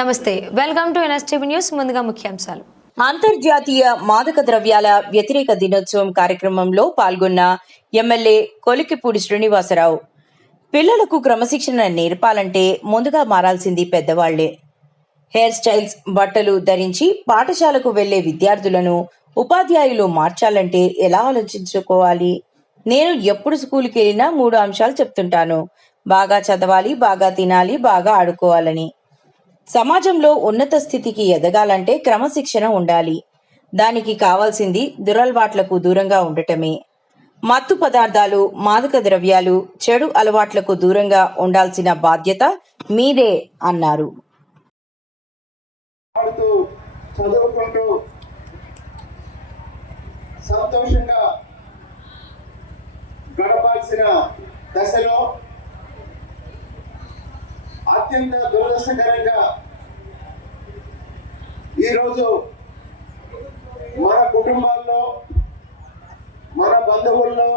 నమస్తే, welcome to NSTV news. ముందుగా ముఖ్యాంశాలు. అంతర్జాతీయ మాదక ద్రవ్యాల వ్యతిరేక దినోత్సవం కార్యక్రమంలో పాల్గొన్న ఎమ్మెల్యే కొలికిపూడి శ్రీనివాసరావు, పిల్లలకు క్రమశిక్షణ నేర్పాలంటే ముందుగా మారాల్సింది పెద్దవాళ్లే. హెయిర్ స్టైల్స్, బట్టలు ధరించి పాఠశాలకు వెళ్లే విద్యార్థులను ఉపాధ్యాయులు మార్చాలంటే ఎలా ఆలోచించుకోవాలి? నేను ఎప్పుడు స్కూల్కి వెళ్ళినా 3 అంశాలు చెప్తుంటాను. బాగా చదవాలి, బాగా తినాలి, బాగా ఆడుకోవాలని. సమాజంలో ఉన్నత స్థితికి ఎదగాలంటే క్రమశిక్షణ ఉండాలి. దానికి కావాల్సింది దురలవాట్లకు దూరంగా ఉండటమే. మత్తు పదార్థాలు, మాదక ద్రవ్యాలు, చెడు అలవాట్లకు దూరంగా ఉండాల్సిన బాధ్యత మీదే అన్నారు. చదువుకుంటూ సంతోషంగా గడపాల్సిన దశలో అత్యంత దురదృష్టకరంగా ఈరోజు మన కుటుంబాల్లో, మన బంధువుల్లో,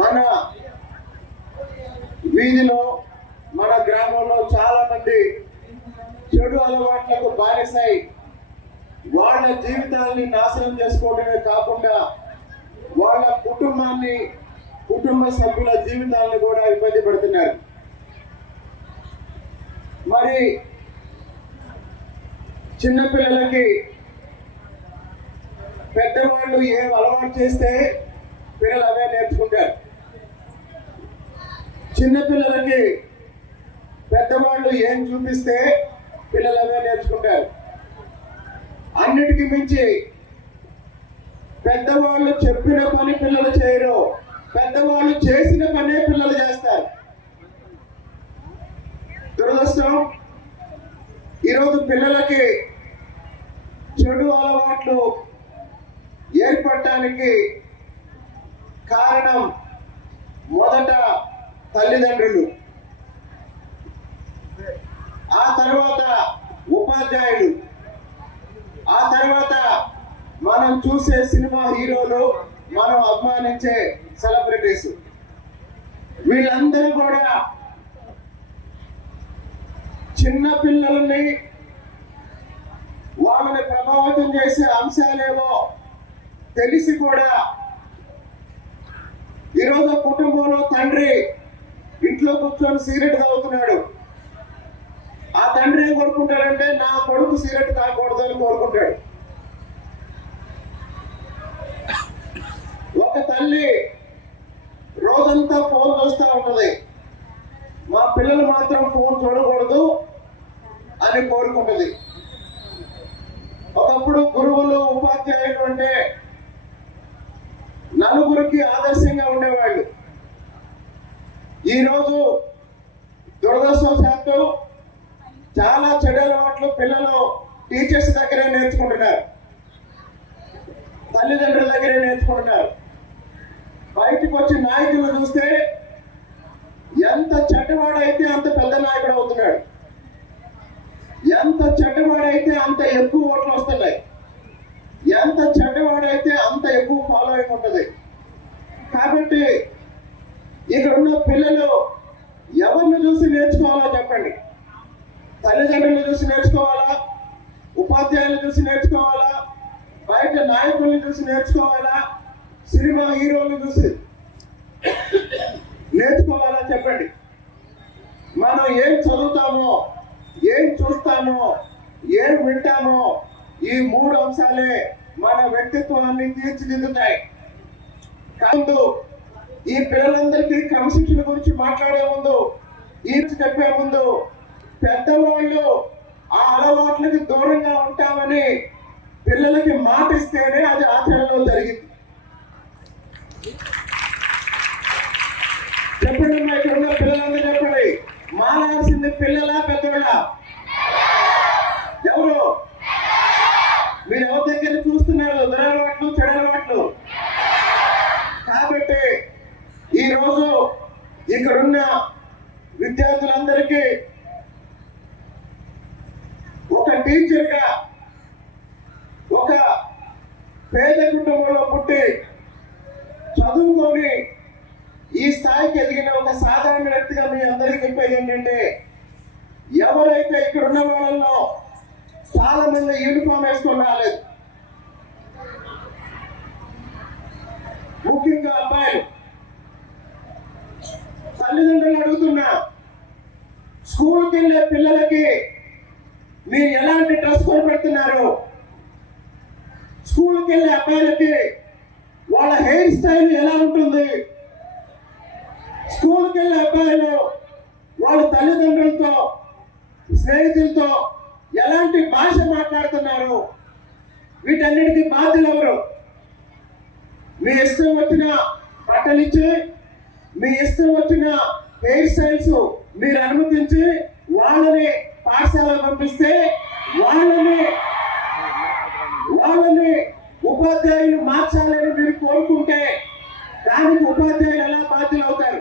మన వీధిలో, మన గ్రామంలో చాలా మంది చెడు అలవాట్లకు బానిసై వాళ్ళ జీవితాన్ని నాశనం చేసుకోవడమే కాకుండా వాళ్ళ కుటుంబాన్ని, కుటుంబ సభ్యుల జీవితాలను కూడా ఇబ్బంది పడుతున్నారు. మరి చిన్నపిల్లలకి పెద్దవాళ్ళు ఏం అలవాటు చేస్తే పిల్లలు అవే నేర్చుకుంటారు. చిన్నపిల్లలకి పెద్దవాళ్ళు ఏం చూపిస్తే పిల్లలు అవే నేర్చుకుంటారు. అన్నిటికీ మించి పెద్దవాళ్ళు చెప్పిన పని పిల్లలు చేయరు, పెద్దవాళ్ళు చేసిన పనే పిల్లలు చేస్తారు. దురదృష్టం, ఈరోజు పిల్లలకి చెడు అలవాట్లు ఏర్పడటానికి కారణం మొదట తల్లిదండ్రులు, ఆ తర్వాత ఉపాధ్యాయులు, ఆ తర్వాత మనం చూసే సినిమా హీరోలు, మనం అభిమానించే సెలబ్రిటీస్. వీళ్ళందరూ కూడా చిన్న పిల్లల్ని, వాళ్ళని ప్రభావితం చేసే అంశాలేవో తెలిసి కూడా ఈరోజు కుటుంబంలో తండ్రి ఇంట్లో కూర్చొని సిగరెట్ తాగుతున్నాడు. ఆ తండ్రి ఏం కోరుకుంటాడంటే నా కొడుకు సిగరెట్ తాగకూడదు అని కోరుకుంటాడు. ఒక తల్లి రోజంతా ఫోన్ చూస్తూ ఉంటది, మా పిల్లలు మాత్రం ఫోన్ చూడకూడదు అని కోరుకుంటుంది. ఒకప్పుడు గురువులు, ఉపాధ్యాయులు అంటే నలుగురికి ఆదర్శంగా ఉండేవాళ్ళు. ఈరోజు దురదృష్టవశాత్తు చాలా చెడు అలవాట్లు పిల్లలు టీచర్స్ దగ్గరే నేర్చుకుంటున్నారు, తల్లిదండ్రుల దగ్గరే నేర్చుకుంటున్నారు. బయటకు వచ్చి నాయకులు చూస్తే ఎంత చెడ్డవాడైతే అంత పెద్ద నాయకుడు అవుతున్నాడు, ఎంత చెడ్డవాడైతే అంత ఎక్కువ ఓట్లు వస్తున్నాయి, ఎంత చెడ్డవాడైతే అంత ఎక్కువ ఫాలోయింగ్ ఉంటుంది. కాబట్టి ఇక్కడ ఉన్న పిల్లలు ఎవరిని చూసి నేర్చుకోవాలో చెప్పండి? తల్లిదండ్రులను చూసి నేర్చుకోవాలా? ఉపాధ్యాయులను చూసి నేర్చుకోవాలా? బయట నాయకులను చూసి నేర్చుకోవాలా? సినిమా హీరోలను చూసి నేర్చుకోవాలా? చెప్పండి. మనం ఏం చదువుతామో, ఏం చూస్తామో, ఏం వింటామో, ఈ 3 అంశాలే మన వ్యక్తిత్వాన్ని తీర్చిదిద్దుతాయి. కాదు, ఈ పిల్లలందరికీ క్రమశిక్షణ గురించి మాట్లాడే ముందు, ఈ చెప్పే ముందు పెద్దవాళ్ళు ఆ అలవాట్లకి దూరంగా ఉంటామని పిల్లలకి మాట ఇస్తేనే అది ఆచరణలో జరిగింది. చెప్పండి, మా ఇక్కడ ఉన్న పిల్లలందరూ చెప్పండి, మారాల్సింది పిల్లలా పెద్దవాళ్ళ? ఎవరు? మీరు ఎవరి దగ్గర చూస్తున్నారు దురలవాట్లు, చెడలవాట్లు? కాబట్టి ఈరోజు ఇక్కడున్న విద్యార్థులందరికీ ఒక టీచర్గా, ఒక పేద కుటుంబంలో పుట్టి చదువుకొని ఈ స్థాయికి ఎదిగిన ఒక సాధారణ వ్యక్తిగా మీ అందరికీ చెప్పేది ఏంటంటే, ఎవరైతే ఇక్కడ ఉన్న వాళ్ళలో చాలా మంది యూనిఫామ్ వేసుకొని రాలేదు, ముఖ్యంగా అబ్బాయిలు. తల్లిదండ్రులు అడుగుతున్నా, స్కూల్కి వెళ్ళే పిల్లలకి మీరు ఎలాంటి డ్రెస్ కొని పెడుతున్నారు? స్కూల్కి వెళ్ళే అబ్బాయిలకి వాళ్ళ హెయిర్ స్టైల్ ఎలా ఉంటుంది? స్కూల్కి వెళ్ళే అబ్బాయిలు వాళ్ళ తల్లిదండ్రులతో, స్నేహితులతో ఎలాంటి భాష మాట్లాడుతున్నారు? వీటన్నిటికీ బాధ్యులు ఎవరు? మీ ఇష్టం వచ్చిన బట్టలు ఇచ్చి, మీ ఇష్టం వచ్చిన హెయిర్ స్టైల్స్ మీరు అనుమతించి వాళ్ళని పాఠశాలకు పంపిస్తే వాళ్ళని ఉపాధ్యాయులు మార్చాలని మీరు కోరుకుంటే దానికి ఉపాధ్యాయులు ఎలా బాధ్యులు అవుతారు?